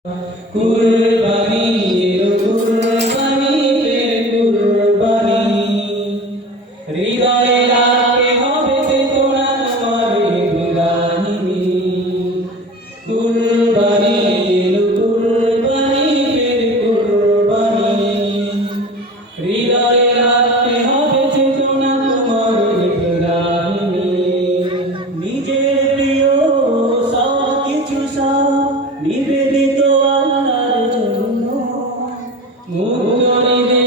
কুরবানি এলো কুরবানি ফের কুরবানি হৃদয়ে রাখতে হবে চেতনা তোমার ইব্রাহিমী কুরবানি এলো কুরবানি ফের কুরবানি হৃদয়ে রাখতে হবে চেতনা তোমার ইব্রাহিমী নিজের প্রিয় সব কিছু সব নিবেদিত আল্লাহর জন্য মুক্তরিদে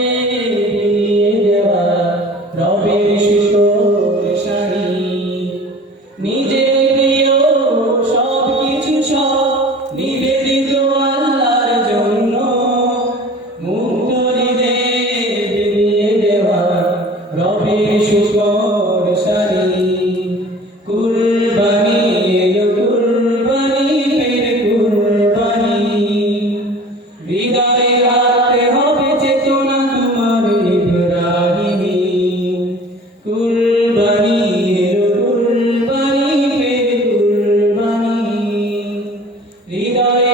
দিয়ে দেওয়া রবের শুকর সারি নিজের প্রিয় সব কিছু সব নিবেদিত আল্লাহর জন্য মুক্তরিদে দিয়ে দেওয়া রবের শুকর সারি কুরবানি এলো কুরবানি ফের কুরবানি হৃদয়ে রাখতে হবে চেতনা তোমার ইব্রাহিমী কুরবানি এলো কুরবানি ফের কুরবানি হৃদয়ে